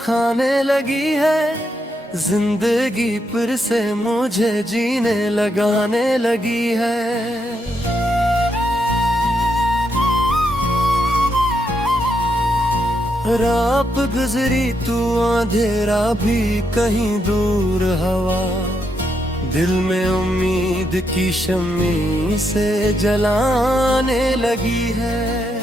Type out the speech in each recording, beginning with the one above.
खाने लगी है, जिंदगी फिर से मुझे जीने लगाने लगी है। रात गुजरी तू अंधेरा भी कहीं दूर हवा, दिल में उम्मीद की शम्मी से जलाने लगी है।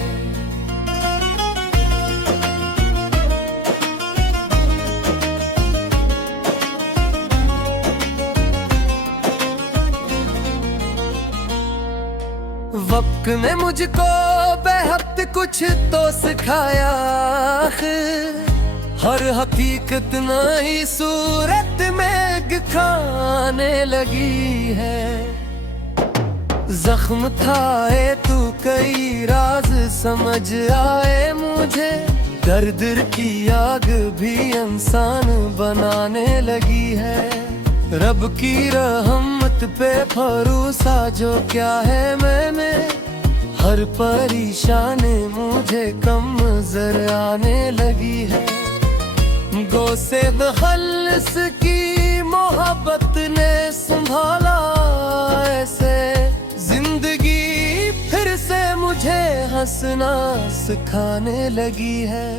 वक्त ने मुझको बेहद कुछ तो सिखाया, हर हकीकत नई सूरत में दिखाने लगी है। जख्म था तू कई राज समझ आए मुझे, दर्द की आग भी इंसान बनाने लगी है। रब की रहमत पे भरोसा जो क्या है मैंने, हर परेशानी मुझे कम नजर आने लगी है। गो से दखल्स की मोहब्बत ने संभाला ऐसे, जिंदगी फिर से मुझे हंसना सिखाने लगी है।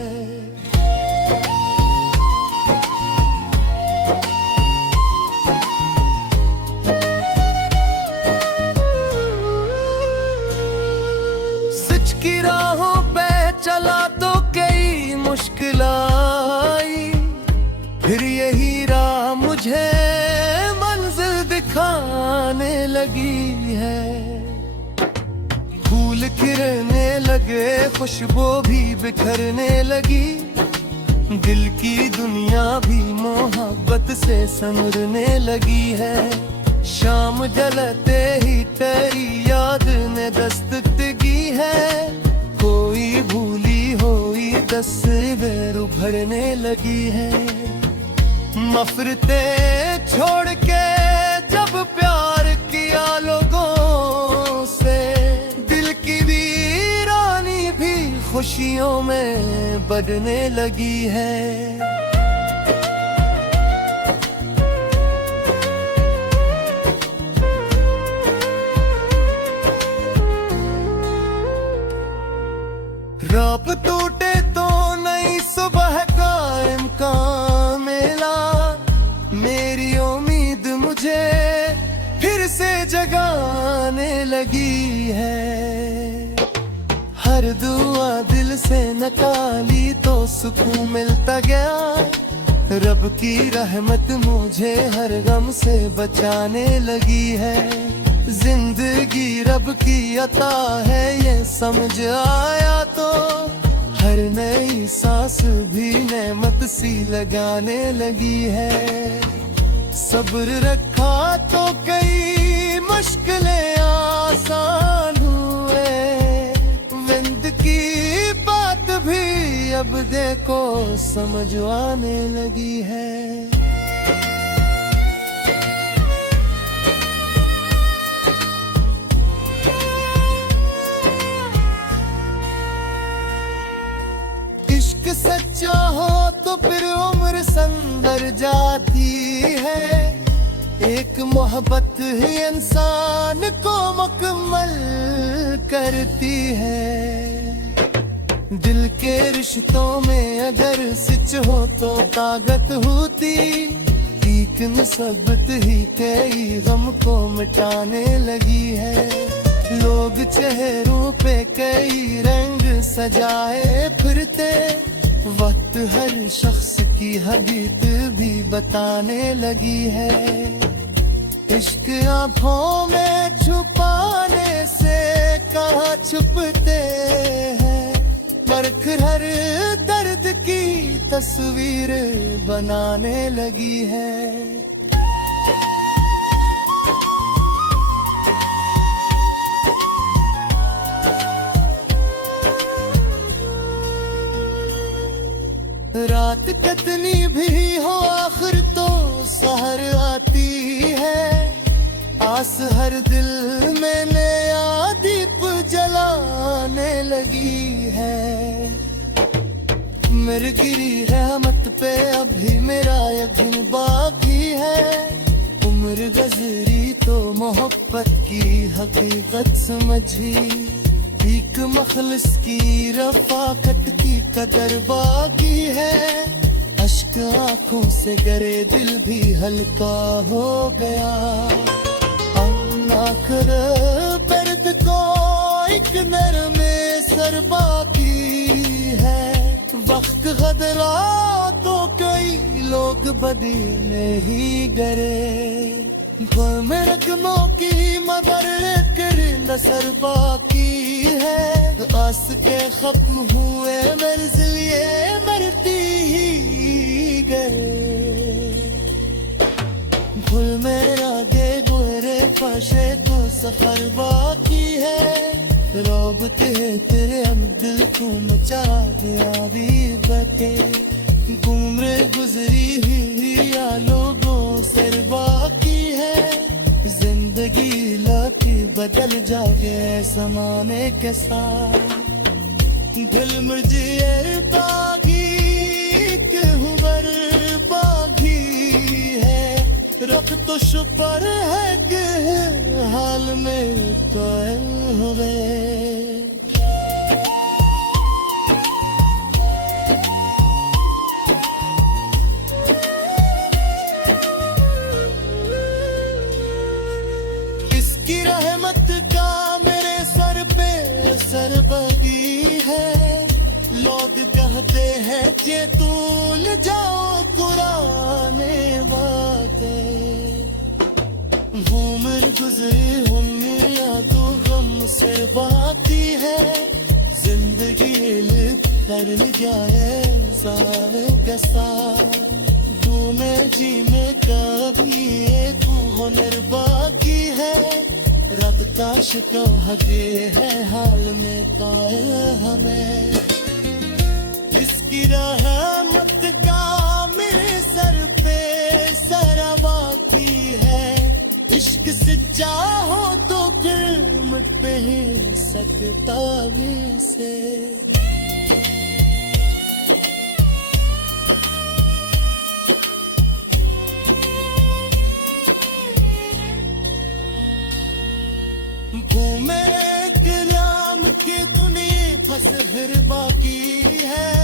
की राहों पे चला तो कई मुश्किल आई, फिर यही राह मुझे मंजिल दिखाने लगी है। फूल खिलने लगे, खुशबू भी बिखरने लगी, दिल की दुनिया भी मोहब्बत से संवरने लगी है। शाम ढलते ही तेरी याद ने दस्तक दी है, कोई भूली हुई तस्वीर उभरने लगी है। नफरते छोड़ के जब प्यार किया लोगों से, दिल की वीरानी भी खुशियों में बढ़ने लगी है। रात टूटे तो नई सुबह का इम्कान मिला, मेरी उम्मीद मुझे फिर से जगाने लगी है। हर दुआ दिल से निकाली तो सुकून मिलता गया, रब की रहमत मुझे हर गम से बचाने लगी है। जिंदगी रब की अता है ये समझ आया तो, हर नई सांस भी नेमत सी लगाने लगी है। सब्र रखा तो कई मुश्किलें आसान हुए, विंद की बात भी अब देखो समझ आने लगी है। सच्चा हो तो फिर उम्र संभर जाती है, एक मोहब्बत ही इंसान को मुकम्मल करती है। दिल के रिश्तों में अगर सच हो तो ताकत होती, एक नस्बत ही कई गम को मिटाने लगी है। लोग चेहरों पे कई रंग सजाए फिरते, वक्त हर शख्स की हकीकत भी बताने लगी है। इश्क आँखों में छुपाने से कहाँ छुपते हैं, परख हर दर्द की तस्वीर बनाने लगी है। रात कितनी भी हो आखिर तो सहर आती है, आस हर दिल में नया दीप जलाने लगी है। मेरी गिरी रहमत पे पे अभी मेरा यकीन बाकी है। उम्र गुजरी तो मोहब्बत की हकीकत समझी, एक मखलिस की रफाकत की कदर बाकी है। अश्क आंखों से गिरे दिल भी हल्का हो गया। आखिर दर्द को एक नरमे सर बाकी है। वक्त गदरा तो कई लोग बदले ही गए। रकमों की मगर कर नसर बाकी है। आस के खत्म हुए मर्ज़िए मरती ही गए। भूल मेरा दे गोरे पाशे को सफर बाकी है। रोबते तेरे हम दिल को मचा दिया भी बते। उम्र गुजरी हुई या लोगों से बाकी है। जिंदगी लाके बदल जाए ज़माने के साथ। दिल मुझे बागी हुबर बागी है। रख तो शुपर है हाल में कायल हो गए। इसकी रहमत का मेरे सर पे असर बगी है। लोग कहते हैं कि तूल जाओ पुराने वादे। उम्र गुजरी हुई या तो गम से बाती है। जिंदगी कर जाए सारे के साथ। तुम्हें जी में कभी एक हुनर बाकी है। रखता शिकवा है हाल में कायल हमें। इसकी रहमत का मेरे सर पे सराबाती है। इश्क सच्चा हो तो फिर मुझ पे ही सकता से। घूमे कलाम की दुनिया फंस फिर बाकी है।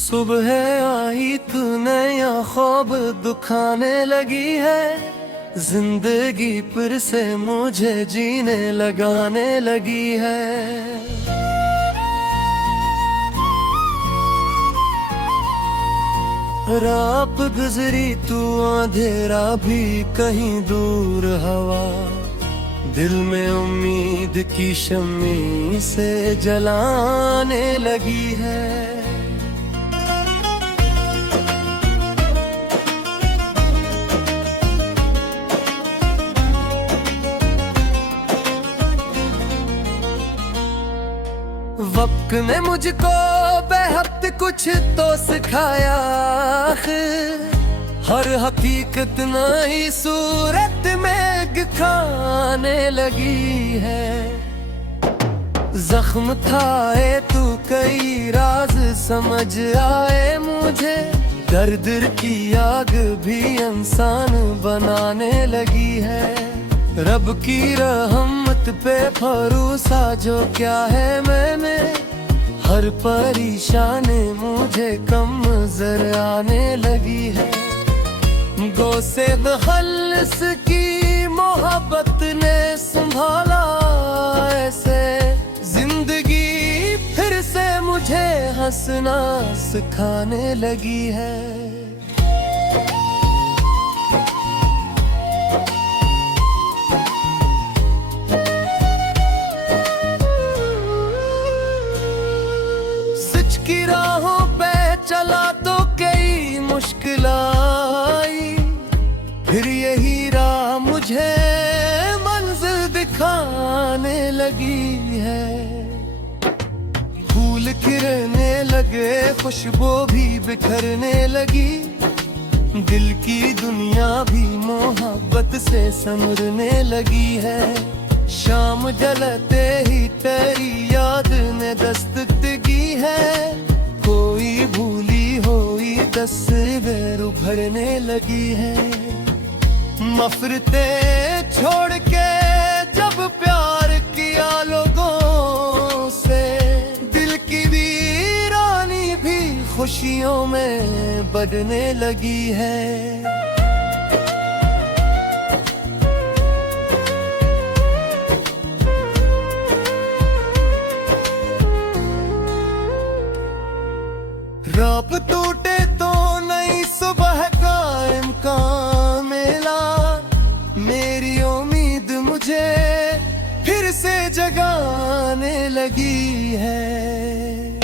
सुबह आई तू नया ख्वाब दुखाने लगी है। जिंदगी फिर से मुझे जीने लगाने लगी है। रात गुजरी तू अंधेरा भी कहीं दूर हवा। दिल में उम्मीद की शम्मी से जलाने लगी है। वक्त ने मुझको बेहद कुछ तो सिखाया। हर हकीकत नई सूरत में दिखाने लगी है। जख्म खाए तू कई राज समझ आए मुझे। दर्द की आग भी इंसान बनाने लगी है। रब की रहमत पे भरोसा जो क्या है मैंने। हर परेशानी मुझे कम नजर आने लगी है। गो से दखल्स की मोहब्बत ने संभाला ऐसे। जिंदगी फिर से मुझे हंसना सिखाने लगी है। की राहों पे चला तो कई मुश्किल आई। फिर यही राह मुझे मंजिल दिखाने लगी है। फूल खिलने लगे खुशबू भी बिखरने लगी। दिल की दुनिया भी मोहब्बत से संवरने लगी है। शाम ढलते ही तेरी याद ने दस्तक दी है। कोई भूली हुई तस्वीर उभरने लगी है। मफरते छोड़ के जब प्यार किया लोगों से, दिल की वीरानी भी खुशियों में बढ़ने लगी है। रात टूटे तो नई सुबह का इम्कान मिला। मेरी उम्मीद मुझे फिर से जगाने लगी है।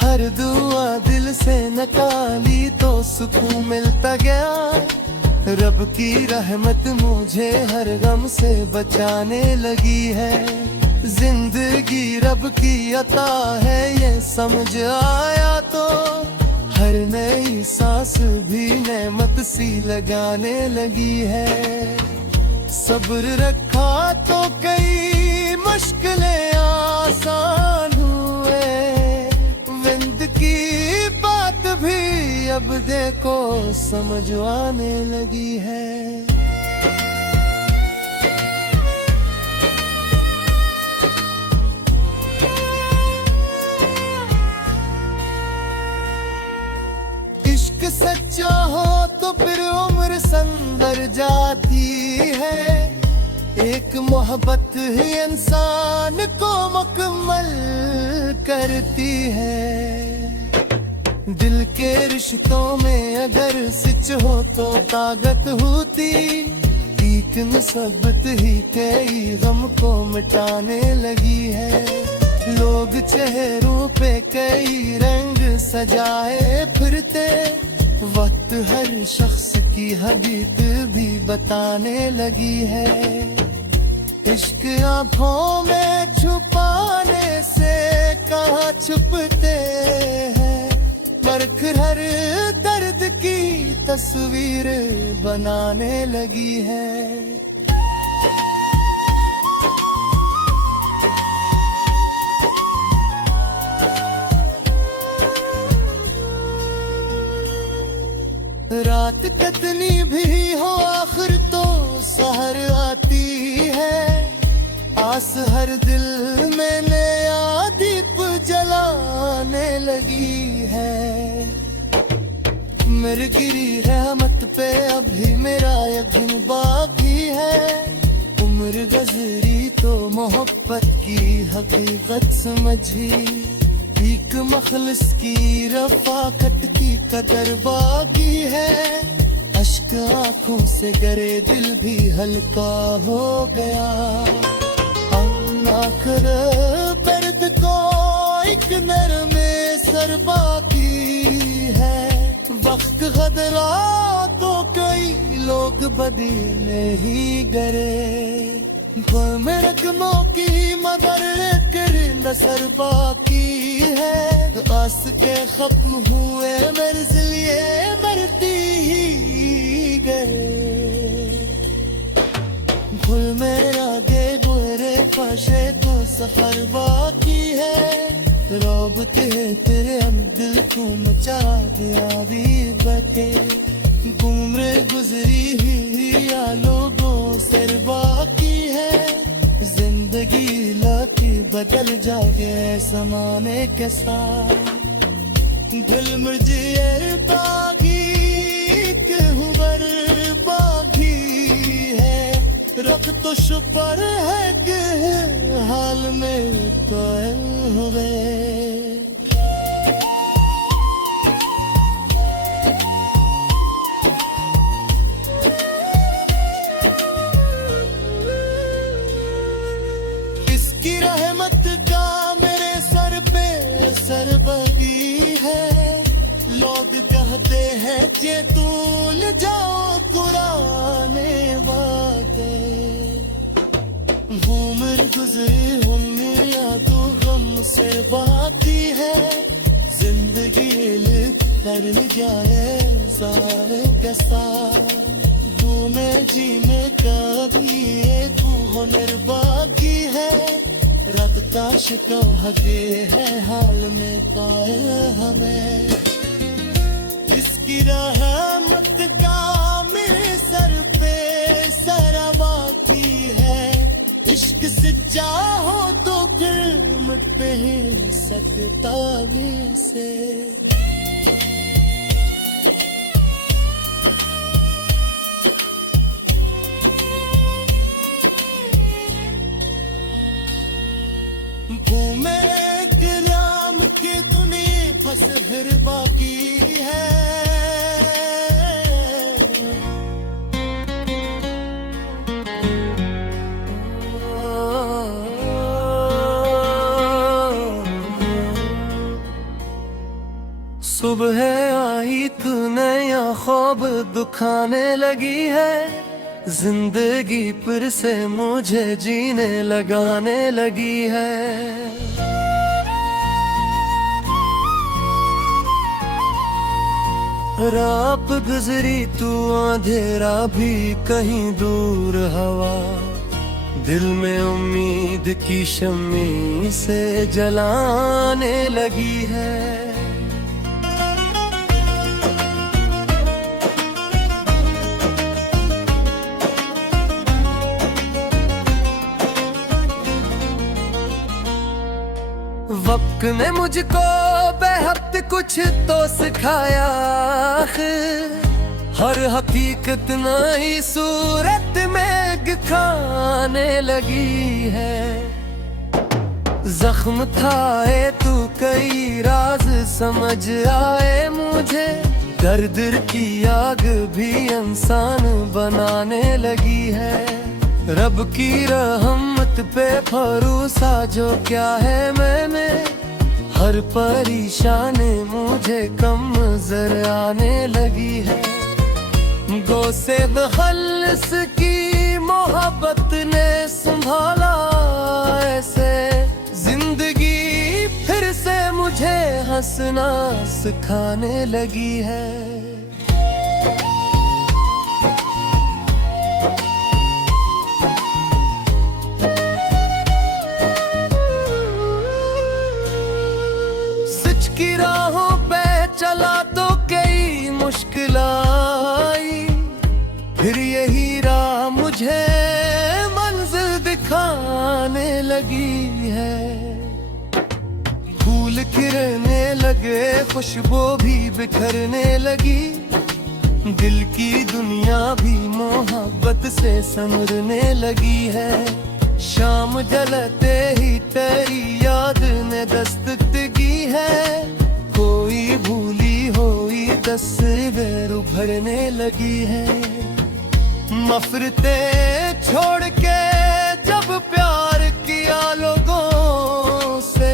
हर दुआ दिल से निकाली तो सुकून मिलता गया। रब की रहमत मुझे हर गम से बचाने लगी है। जिंदगी रब की अता है ये समझ आया तो, हर नई सांस भी नेमत सी लगाने लगी है। सब्र रखा तो कई मुश्किलें आसान हुए। विंद की बात भी अब देखो समझ आने लगी है। सच्चा हो तो फिर उम्र संवर जाती है। एक मोहब्बत ही इंसान को मुकम्मल करती है। दिल के रिश्तों में अगर सच हो तो ताकत होती। एक मुसीबत ही कई गम को मिटाने लगी है। लोग चेहरों पे कई रंग सजाए फिरते, वक्त हर शख्स की हकीकत भी बताने लगी है। इश्क आँखों में छुपाने से कहाँ छुपते हैं। मरख हर दर्द की तस्वीर बनाने लगी है। रात कितनी भी हो आखिर तो सहर आती है। आस हर दिल में नया दीप जलाने लगी है। मेरी गिरी रहमत पे अभी मेरा यकीन बाकी है। उम्र गुजरी तो मोहब्बत की हकीकत समझी। एक मखलस की रफाकत की कदर बाकी है। अश्क आंखों से गरे दिल भी हल्का हो गया। आखिर दर्द को एक नरमे सर बाकी है। वक्त गदरा तो कई लोग बदले ही गए। रकमों की मगर कर नसर बाकी है। आस के खत्म हुए मर्ज़िए मरती ही गए। भूल मेरा दे गोरे पाशे तो सफर बाकी है। रोबते तेरे हम दिल को मचा दिया भी बटे। उम्र गुजरी ही या लोगों से बाकी है। जिंदगी लाकी बदल जाए समाने के साथ। दिल मुझे बागी हुबर बागी है। रख तो शुपर है हाल में तो हुए। की रहमत का मेरे सर पे सर बगी है। लोग कहते हैं कि तूल जाओ पुराने वादे। उम्र गुजरी हुई या तो गम से बाकी है। जिंदगी कर जाए सारे के साथ तूने जी में कभी एक हुनर बाकी है रखता शिकवे है हाल में काए हमें इसकी रहमत का मेरे सर पे सारा बाकी है इश्क सच्चा हो तो फिर मिट ही सकता से घूमे गुलाम के तूने फंस फिर बाकी है सुबह आई तू नया ख्वाब दुखाने लगी है जिंदगी फिर से मुझे जीने लगाने लगी है रात गुजरी तू अंधेरा भी कहीं दूर हवा दिल में उम्मीद की शम्मी से जलाने लगी है वक्त ने मुझको बेहद कुछ तो सिखाया हर हकीकत नई सूरत में दिखाने लगी है जख्म था तू कई राज समझ आए मुझे दर्द की आग भी इंसान बनाने लगी है रब की रहमत पे भरोसा जो क्या है मैंने हर परेशानी मुझे कम नजर आने लगी है गो से बहल्स की मोहब्बत ने संभाला ऐसे जिंदगी फिर से मुझे हंसना सिखाने लगी है की राहों पे चला तो कई मुश्किल आई फिर यही राह मुझे मंजिल दिखाने लगी है फूल खिलने लगे खुशबू भी बिखरने लगी दिल की दुनिया भी मोहब्बत से संवरने लगी है शाम ढलते ही तेरी याद ने दस्तक दी है कोई भूली हुई तस्वीर उभरने लगी है मफरते छोड़ के जब प्यार किया लोगों से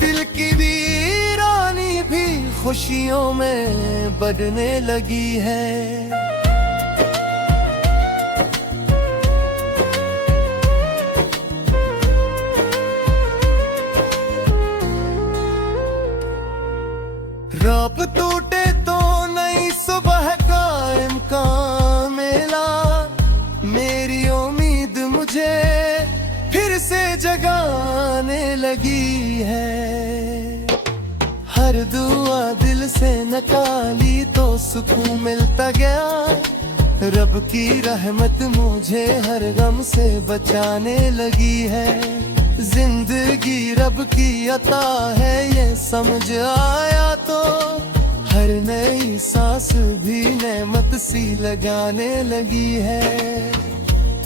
दिल की वीरानी भी खुशियों में बढ़ने लगी है रात टूटे तो नई सुबह का इम्कान मिला मेरी उम्मीद मुझे फिर से जगाने लगी है हर दुआ दिल से निकाली तो सुकून मिलता गया रब की रहमत मुझे हर गम से बचाने लगी है जिंदगी रब की अता है ये समझ आया तो हर नई सांस भी नेमत सी लगाने लगी है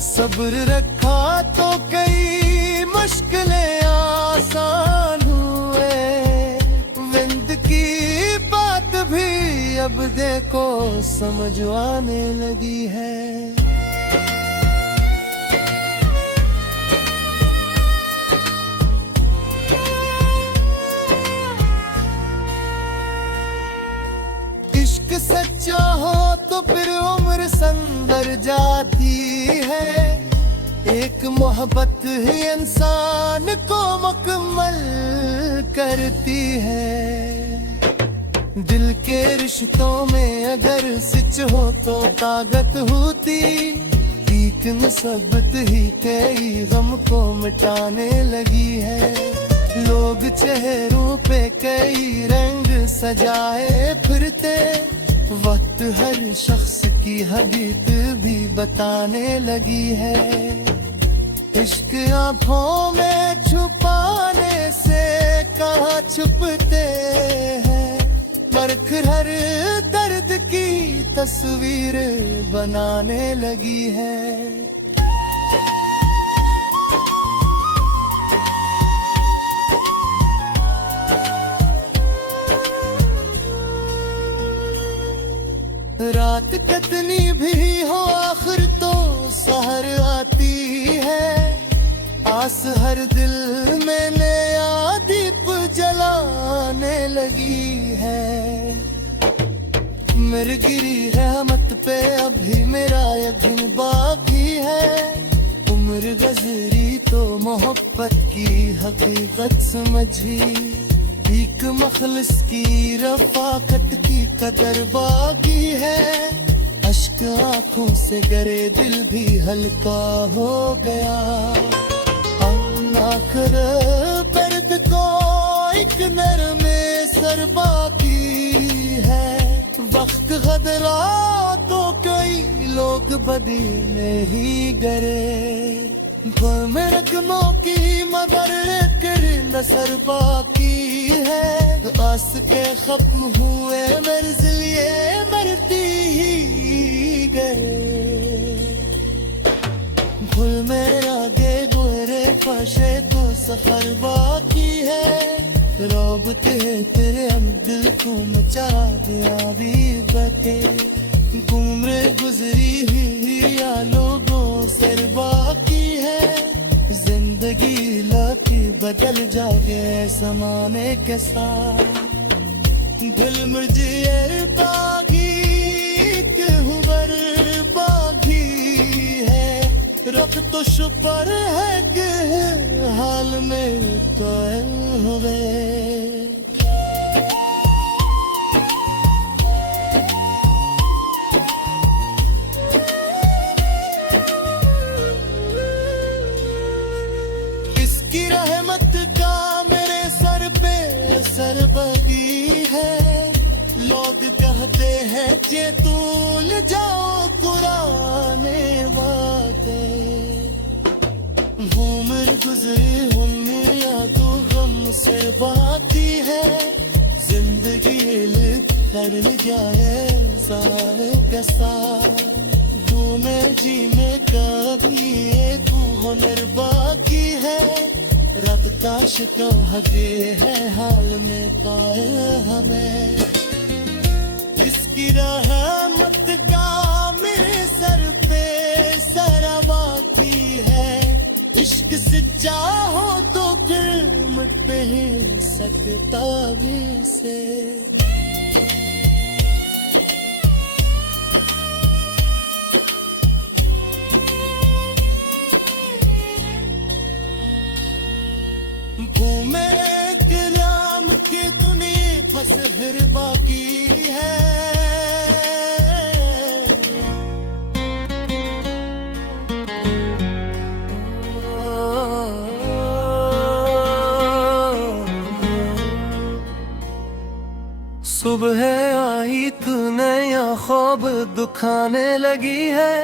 सब्र रखा तो कई मुश्किलें आसान हुए विंद की बात भी अब देखो समझ आने लगी है सच्चा हो तो फिर उम्र संवर जाती है एक मोहब्बत ही इंसान को मुकम्मल करती है दिल के रिश्तों में अगर सिच हो तो ताकत होती, एक मुसीबत ही कई गम को मिटाने लगी है। लोग चेहरों पे कई रंग सजाए फिरते, वक्त हर शख्स की हकीकत भी बताने लगी है। इश्क आँखों में छुपाने से कहाँ छुपते हैं, परख हर दर्द की तस्वीर बनाने लगी है। रात कितनी भी हो आखिर तो सहर आती है, आस हर दिल में नया दीप जलाने लगी है। मेरी गिरी रहमत पे अभी मेरा यकीन बाकी है, उम्र गुजरी तो मोहब्बत की हकीकत समझी, एक मखलिस की रफाकत की कदर बाकी है। अश्क आंखों से गरे दिल भी हल्का हो गया, आखिर दर्द को एक नरमे सर बाकी है। वक्त गदरा तो कई लोग बदी में ही गरे, में रकमों की मगर कर नसर बाकी है। आस के खत्म हुए मंजिल ये मरती ही गए, भूल मेरा गे गोरे पाशे तो सफर बाकी है। रोबते तेरे हम दिल को मचा दिया भी बटे, उम्र गुजरी हुई या लोगों से बाकी है। जिंदगी लाके बदल जाए समाने के साथ, दिल मुझे बागी हुबर बागी है। रख तो शुपर है कि हाल में तो हुए। इसकी रहमत का मेरे सर पे सर बगी है, लोग कहते हैं कि तूल जाओ पुराने वादे। उम्र गुजरी उम्र या तो गम से बाती है, जिंदगी कर जाए सारे के साथ। तू में जी में कभी एक हुनर बाकी है, रखता शिकवे है हाल में पाए हमें। इसकी रहमत का मेरे सर पे सारा बाकी है, इश्क सच्चा हो तो फिर मुझ पे ही सकता भी से। घूमे कलाम की तूने बस फिर बाकी है। सुबह आई तू नया ख्वाब दुखाने लगी है,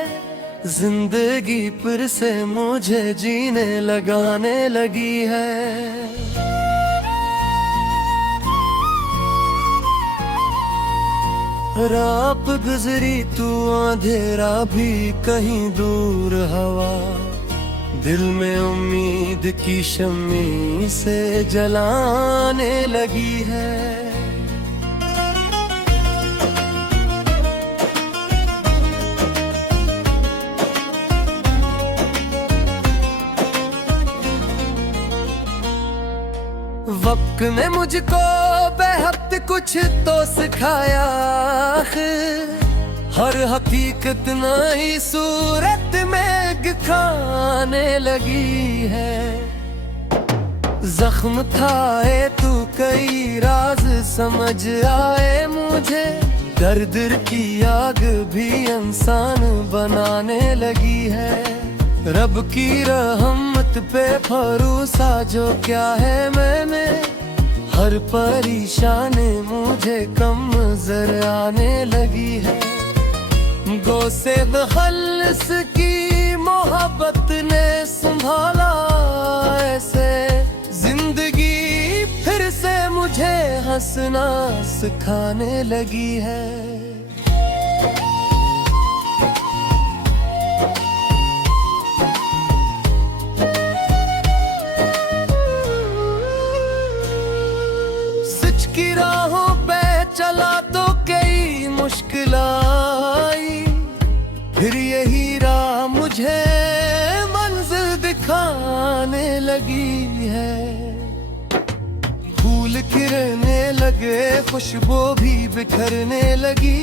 जिंदगी फिर से मुझे जीने लगाने लगी है। रात गुजरी तू अंधेरा भी कहीं दूर हवा, दिल में उम्मीद की शम्मी से जलाने लगी है। वक्त ने मुझको बेहद कुछ तो सिखाया, हर हकीकत नई सूरत में दिखाने लगी है। जख्म खाए तू कई राज समझ आए मुझे, दर्द की आग भी इंसान बनाने लगी है। रब की रहमत पे भरोसा जो क्या है मैंने, हर परेशानी मुझे कम नजर आने लगी है। गो से दखल्स की मोहब्बत ने संभाला ऐसे, जिंदगी फिर से मुझे हंसना सिखाने लगी है। सच की राहों पे चला तो कई मुश्किल आई, फिर यही राह मुझे मंजिल दिखाने लगी है। फूल खिलने लगे, खुशबू भी बिखरने लगी,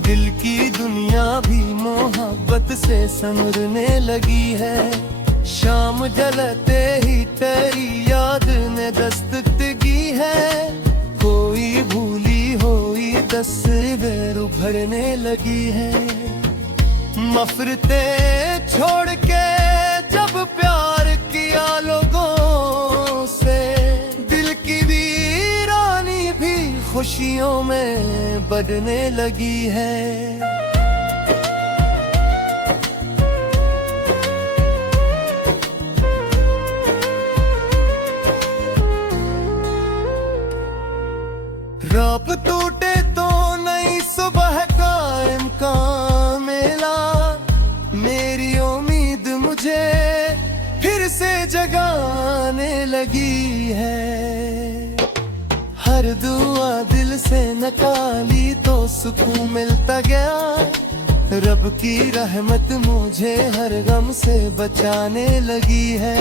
दिल की दुनिया भी मोहब्बत से संवरने लगी है। शाम ढलते ही तेरी याद ने दस्तक दी है, कोई भूली हुई तस्वीर उभरने लगी है। मफरते छोड़ के जब प्यार किया लोगों से, दिल की वीरानी भी खुशियों में बढ़ने लगी है। रात टूटे तो नई सुबह का इम्कान मिला, मेरी उम्मीद मुझे फिर से जगाने लगी है। हर दुआ दिल से निकाली तो सुकून मिलता गया, रब की रहमत मुझे हर गम से बचाने लगी है।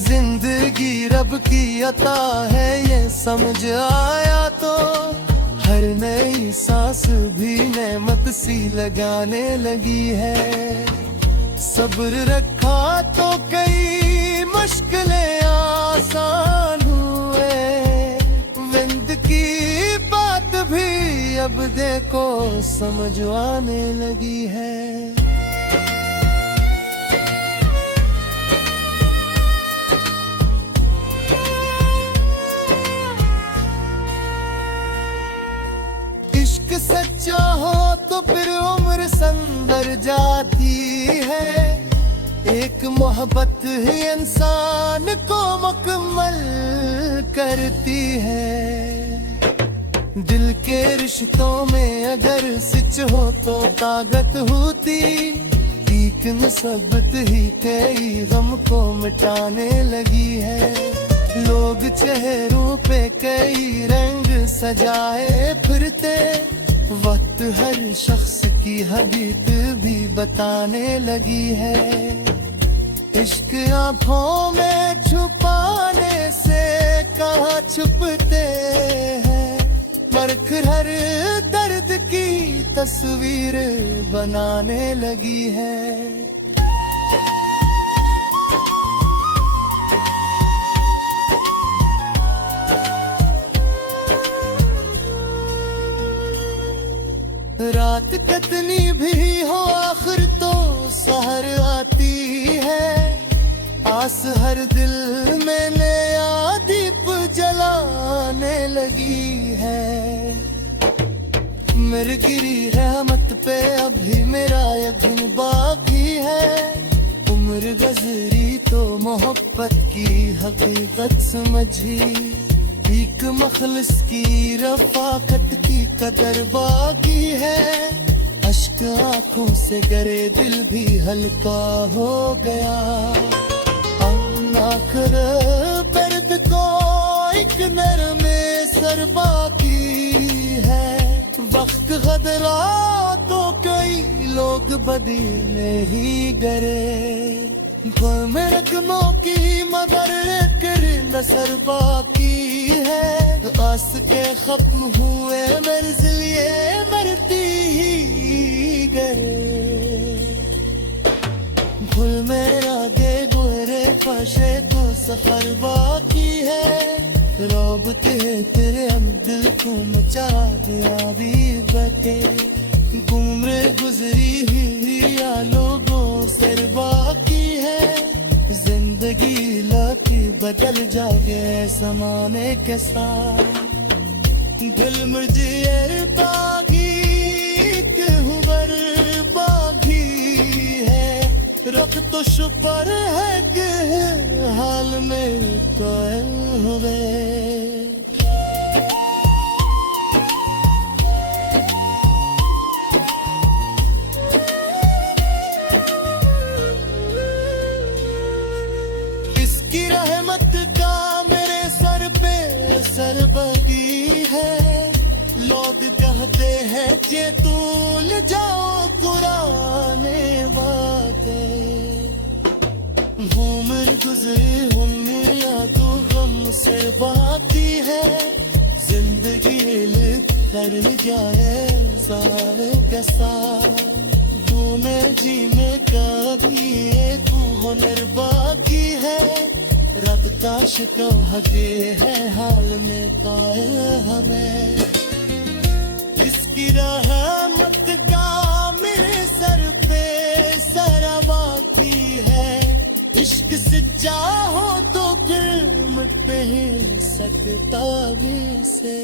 जिंदगी रब की अता है ये समझ आया तो, हर नई सांस भी नेमत सी लगाने लगी है। सब्र रखा तो कई मुश्किलें आसान हुए, विंद की बात भी अब देखो समझ आने लगी है। सच्चा हो तो फिर उम्र संवर जाती है, एक मोहब्बत ही इंसान को मुकम्मल करती है। दिल के रिश्तों में अगर सच हो तो ताकत होती, एक नस्बत ही कई गम को मिटाने लगी है। लोग चेहरों पे कई रंग सजाए फिरते, वक्त हर शख्स की हकीकत भी बताने लगी है। इश्क आँखों में छुपाने से कहाँ छुपते हैं, मरकर हर दर्द की तस्वीर बनाने लगी है। रात कितनी भी हो आखिर तो सहर आती है, आस हर दिल में नया दीप जलाने लगी है। मेरी गिरी रहमत पे अभी मेरा यकीन बाकी है, उम्र गुजरी तो मोहब्बत की हकीकत समझी, एक मखलस की रफाकत की कदर बाकी है। अश्क आंखों से करे दिल भी हल्का हो गया, ना कर दर्द को एक नरमे सर बाकी है। वक्त गदरा तो कई लोग बदले ही गए, में रकमों की मगर कर नसर बाकी है। आस के खत्म हुए मंजिल ये मरती ही गए, भूल मेरा दे गोरे पाशे तो सफर बाकी है, रौबते तेरे हम दिल को मचा दिया भी बटे। उम्र गुजरी हुई या लोगों से बाकी है, जिंदगी लौटी बदल जाए जमाने के साथ। दिल मुझे बागी हुबर बागी है, रख तो शुपर है हाल में कायल हुए। इसकी रहमत का मेरे सर पे असर बगी है, लोग कहते हैं कि तूल जाओ पुराने वादे। उम्र गुजरी होने या तो गम से बाती है, जिंदगी लिप कर जाए सारे के साथ। तुम्हें जीने का भी एक हुनर बाकी है, रखता शिकवा है हाल में कायल हमें। इसकी रहमत का मेरे सर पे सराबाती है, इश्क सच्चा हो तो फिर मिट नहीं सकता से।